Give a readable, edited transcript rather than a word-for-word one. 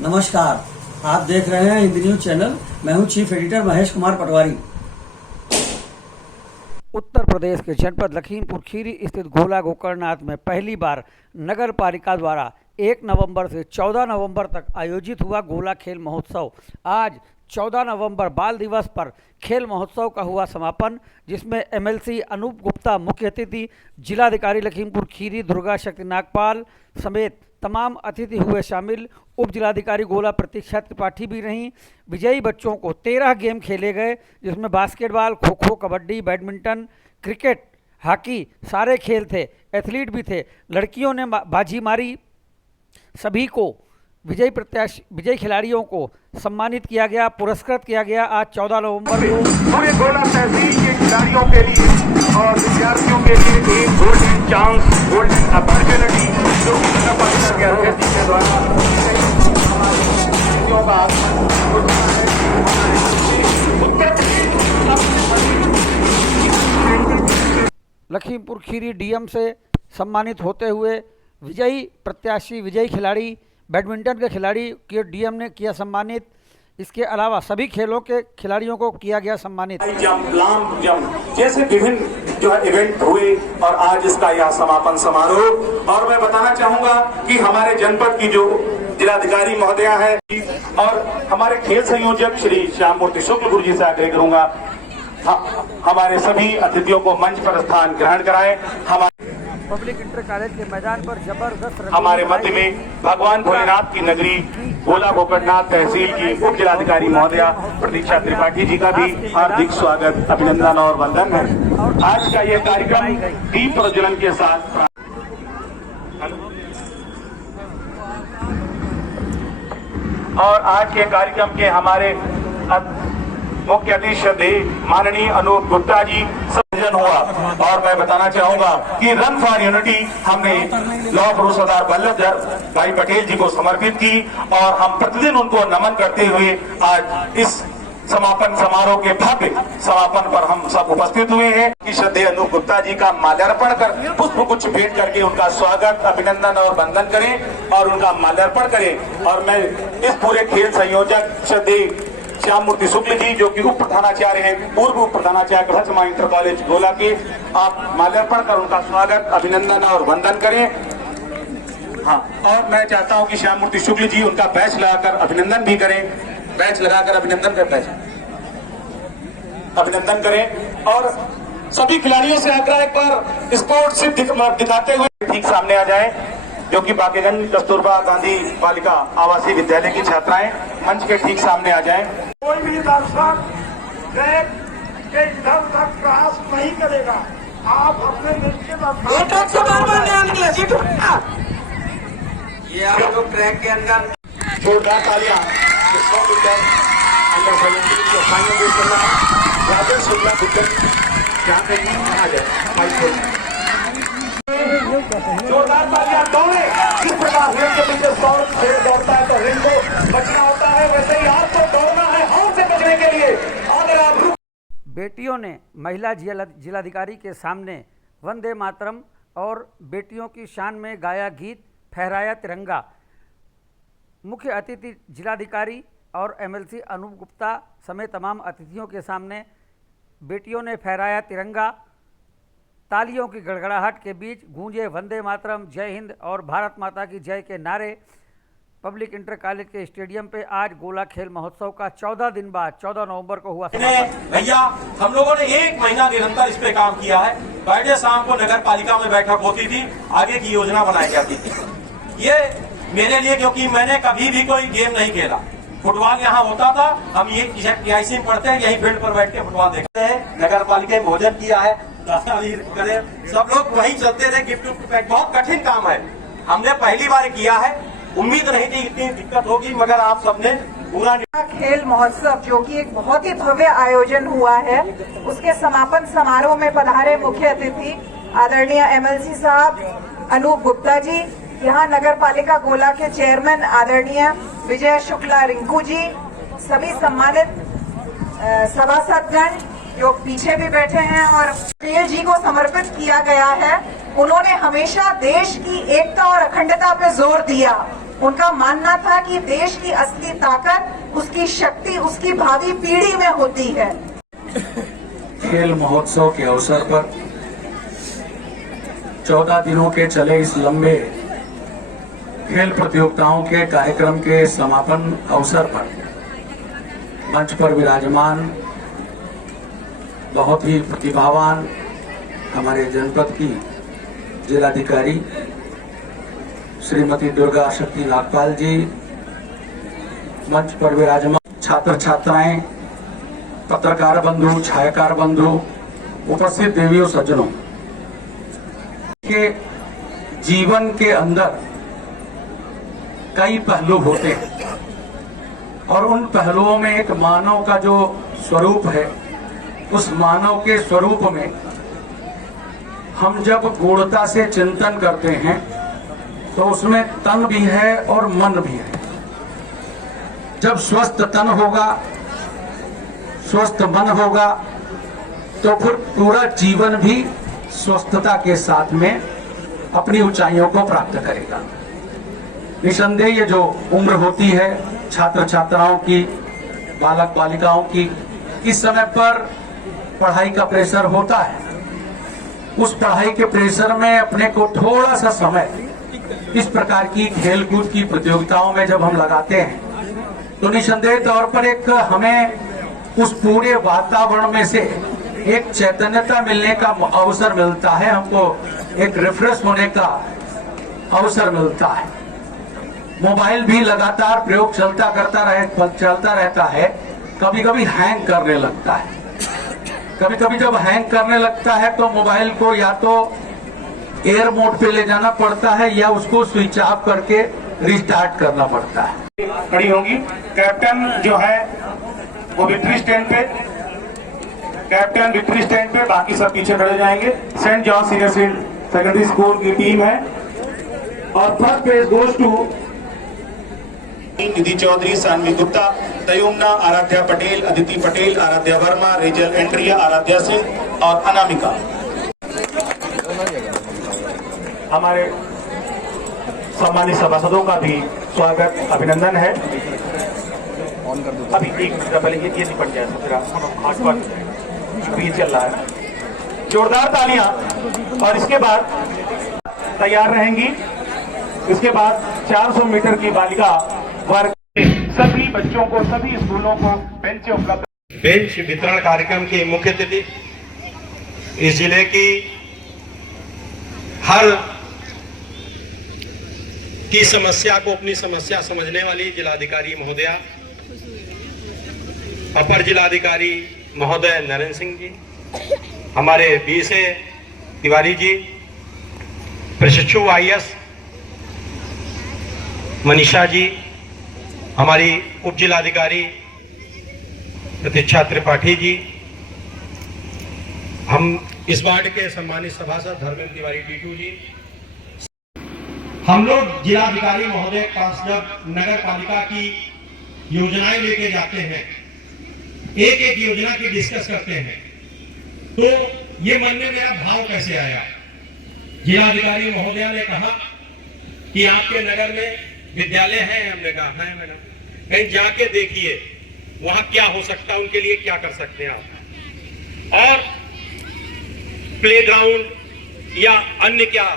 नमस्कार, आप देख रहे हैं हिंदी न्यूज चैनल। मैं हूं चीफ एडिटर महेश कुमार पटवारी। उत्तर प्रदेश के जनपद लखीमपुर खीरी स्थित गोला गोकर्णनाथ में पहली बार नगर पालिका द्वारा 1 नवंबर से 14 नवंबर तक आयोजित हुआ गोला खेल महोत्सव। आज 14 नवंबर बाल दिवस पर खेल महोत्सव का हुआ समापन, जिसमें एमएलसी अनूप गुप्ता मुख्य अतिथि, जिलाधिकारी लखीमपुर खीरी दुर्गा शक्ति नागपाल समेत तमाम अतिथि हुए शामिल। उप जिलाधिकारी गोला प्रतीक्षा त्रिपाठी भी रहीं। विजयी बच्चों को 13 गेम खेले गए, जिसमें basketball, kho kho, kabaddi, badminton, cricket, hockey सारे खेल थे। एथलीट भी थे। लड़कियों ने बाजी मारी। सभी को विजयी खिलाड़ियों को सम्मानित किया गया, पुरस्कृत किया गया। आज 14 नवंबर को पूरे गोला तहसील के खिलाड़ियों के लिए और विद्यार्थियों के लिए एक गोल्डन चांस, गोल्डन अपॉर्चुनिटी जो नगर पालिका के अध्यक्ष जी के द्वारा लखीमपुर खीरी डीएम से सम्मानित होते हुए विजयी प्रत्याशी, विजयी खिलाड़ी, बैडमिंटन के खिलाड़ी के डीएम ने किया सम्मानित। इसके अलावा सभी खेलों के खिलाड़ियों को किया गया सम्मानित। जंप, लॉन्ग जंप जैसे विभिन्न जो है इवेंट हुए और आज इसका यह समापन समारोह। और मैं बताना चाहूंगा कि हमारे जनपद की जो जिलाधिकारी महोदया है और हमारे खेल संयोजक श्री श्याम मूर्ति शुक्ल गुरु जी से आग्रह करूंगा हमारे सभी अतिथियों को मंच पर स्थान ग्रहण कराएं। हमारे पब्लिक इंटर कॉलेज के मैदान पर जबरदस्त हमारे मध्य में भगवान भोलेनाथ की नगरी गोला गोकर्णनाथ तहसील की उप जिलाधिकारी महोदया प्रतीक्षा त्रिपाठी जी का भी हार्दिक स्वागत, अभिनंदन और वंदन है। आज का ये कार्यक्रम दीप प्रज्वलन के साथ और आज के कार्यक्रम के हमारे मुख्य अतिथि माननीय अनूप गुप्ता जी सज्जन हुआ। और मैं बताना चाहूंगा कि रन फॉर यूनिटी हमने लौह पुरुष सरदार वल्लभ भाई पटेल जी को समर्पित की और हम प्रतिदिन उनको नमन करते हुए आज इस समापन समारोह के भव्य समापन पर हम सब उपस्थित हुए हैं। कि श्रद्धेय अनूप गुप्ता जी का माल्यार्पण कर पुष्प गुच्छ भेंट करके उनका स्वागत, अभिनंदन और वंदन करें और उनका माल्यार्पण करें। और मैं इस पूरे खेल संयोजक श्रद्धेय श्याम मूर्ति शुक्ल जी जो कि उप प्रधानाचार्य हैं, पूर्व उप प्रधानाचार्य गढ़ इंटर कॉलेज गोला के, आप माल्यार्पण कर उनका स्वागत, अभिनंदन और वंदन करें। हाँ, और मैं चाहता हूं कि श्याम मूर्ति शुक्ल जी उनका बैच लगाकर अभिनंदन भी करें। बैच लगाकर अभिनंदन करें और सभी खिलाड़ियों से आग्रह एक बार स्पोर्ट्स दिखाते हुए ठीक सामने आ जाएं, जो कि बाकेगंज कस्तूरबा गांधी बालिका आवासीय विद्यालय की छात्राएं मंच के ठीक सामने आ जाएं। कोई भी दर्शक ट्रैक के इधर उधर क्रॉस नहीं करेगा। आप अपने ये आप लोग ट्रैक के अंदर जोरदार तालियां अंडर 17 जो फाइनल रेस कर रहा है राजेश शुक्ला बुद्धन जहाँ पे आ जाए जोरदार तालियां दौड़े। जिस प्रकार रेल के पीछे 100 शेर दौड़ता है तो रेल को बचना होता है, वैसे ही आपको दौड़ना है हॉर्न से बचने के लिए। अगर आप बेटियों ने महिला जिलाधिकारी के सामने वंदे मातरम और बेटियों की शान में गाया गीत, फहराया तिरंगा। मुख्य अतिथि जिलाधिकारी और एमएलसी अनूप गुप्ता समेत तमाम अतिथियों के सामने बेटियों ने फहराया तिरंगा। तालियों की गड़गड़ाहट के बीच गूंजे वंदे मातरम, जय हिंद और भारत माता की जय के नारे। पब्लिक इंटर कॉलेज के स्टेडियम पे आज गोला खेल महोत्सव का 14 दिन बाद 14 नवंबर को हुआ। भैया हम लोगों ने 1 महीना निरंतर इस पे काम किया है। फ्राइडे शाम को नगर पालिका में बैठक होती थी, आगे की योजना बनाई जाती थी। ये मेरे लिए, क्योंकि मैंने कभी भी कोई गेम नहीं खेला। फुटबॉल यहाँ होता था, हम ये पीआईसी में पढ़ते हैं, यही फील्ड पर बैठ के फुटबॉल देखते हैं। नगर पालिका में भोजन किया है, सब लोग वही चलते थे, गिफ्ट पैक। बहुत कठिन काम है, हमने पहली बार किया है, उम्मीद नहीं थी इतनी दिक्कत होगी, मगर आप सबने पूरा। खेल महोत्सव जो कि एक बहुत ही भव्य आयोजन हुआ है, उसके समापन समारोह में पधारे मुख्य अतिथि आदरणीय एमएलसी साहब अनूप गुप्ता जी, यहाँ नगर पालिका गोला के चेयरमैन आदरणीय विजय शुक्ला रिंकू जी, सभी सम्मानित सभासदगण जो पीछे भी बैठे हैं और पटेल जी को समर्पित किया गया है। उन्होंने हमेशा देश की एकता और अखंडता पे जोर दिया उनका मानना था कि देश की असली ताकत, उसकी शक्ति, उसकी भावी पीढ़ी में होती है। खेल महोत्सव के अवसर पर 14 दिनों के चले इस लंबे खेल प्रतियोगिताओं के कार्यक्रम के समापन अवसर पर मंच पर विराजमान बहुत ही प्रतिभावान हमारे जनपद की जिलाधिकारी श्रीमती दुर्गा शक्ति नागपाल जी, मंच पर विराजमान छात्र छात्राएं, पत्रकार बंधु, छायाकार बंधु, उपस्थित देवियों सज्जनों, के जीवन के अंदर कई पहलू होते हैं और उन पहलुओं में एक मानव का जो स्वरूप है, उस मानव के स्वरूप में हम जब गूढ़ता से चिंतन करते हैं तो उसमें तन भी है और मन भी है। जब स्वस्थ तन होगा, स्वस्थ मन होगा, तो फिर पूरा जीवन भी स्वस्थता के साथ में अपनी ऊंचाइयों को प्राप्त करेगा। निसंदेह ये जो उम्र होती है छात्र छात्राओं की, बालक बालिकाओं की, इस समय पर पढ़ाई का प्रेशर होता है। उस पढ़ाई के प्रेशर में अपने को थोड़ा सा समय इस प्रकार की खेलकूद की प्रतियोगिताओं में जब हम लगाते हैं तो निसंदेह तौर पर एक हमें उस पूरे वातावरण में से एक चैतन्यता मिलने का अवसर मिलता है, हमको एक रिफ्रेश होने का अवसर मिलता है। मोबाइल भी लगातार प्रयोग चलता रहता है, कभी कभी हैंग करने लगता है। कभी कभी जब हैंग करने लगता है तो मोबाइल को या तो एयर मोड पे ले जाना पड़ता है या उसको स्विच ऑफ करके रिस्टार्ट करना पड़ता है। खड़ी होंगी। कैप्टन जो है वो विक्ट्री स्टैंड पे, कैप्टन विक्ट्री स्टैंड पे, बाकी सब पीछे खड़े जाएंगे। Saint John senior secondary school की टीम है और first place goes to Nidhi Chaudhary, Saanvi Gupta, Tayumna, Aaradhya Patel, Aditi Patel, Aaradhya Verma, Rachel Andrea, Aaradhya Singh और अनामिका। हमारे सम्मानित सभासदों का भी स्वागत, अभिनंदन है। अभी एक पहले ये निपट जाए तो फिर अभी ये चल रहा है। जोरदार तालियां। और इसके बाद तैयार रहेंगी। इसके बाद 400 मीटर की बालिका वर्ग सभी बच्चों को, सभी स्कूलों को बेंच उपलब्ध। बेंच वितरण कार्यक्रम की मुख्य अतिथि इस जिले की हर की समस्या को अपनी समस्या समझने वाली जिलाधिकारी महोदया, अपर जिलाधिकारी महोदय नरेंद्र सिंह जी, हमारे बीसे तिवारी जी, प्रशिक्षु आईएएस मनीषा जी, हमारी उप जिलाधिकारी प्रतीक्षा त्रिपाठी जी, हम इस वार्ड के सम्मानित सभासद धर्मेंद्र तिवारी टीटू जी, हम लोग जिलाधिकारी महोदय के पास जब नगर पालिका की योजनाएं लेके जाते हैं, एक एक योजना की डिस्कस करते हैं, तो ये मन में मेरा भाव कैसे आया। जिलाधिकारी महोदया ने कहा कि आपके नगर में विद्यालय है। हमने कहा है मैडम, कहीं जाके देखिए वहां क्या हो सकता है, उनके लिए क्या कर सकते हैं आप, और प्लेग्राउंड या अन्य क्या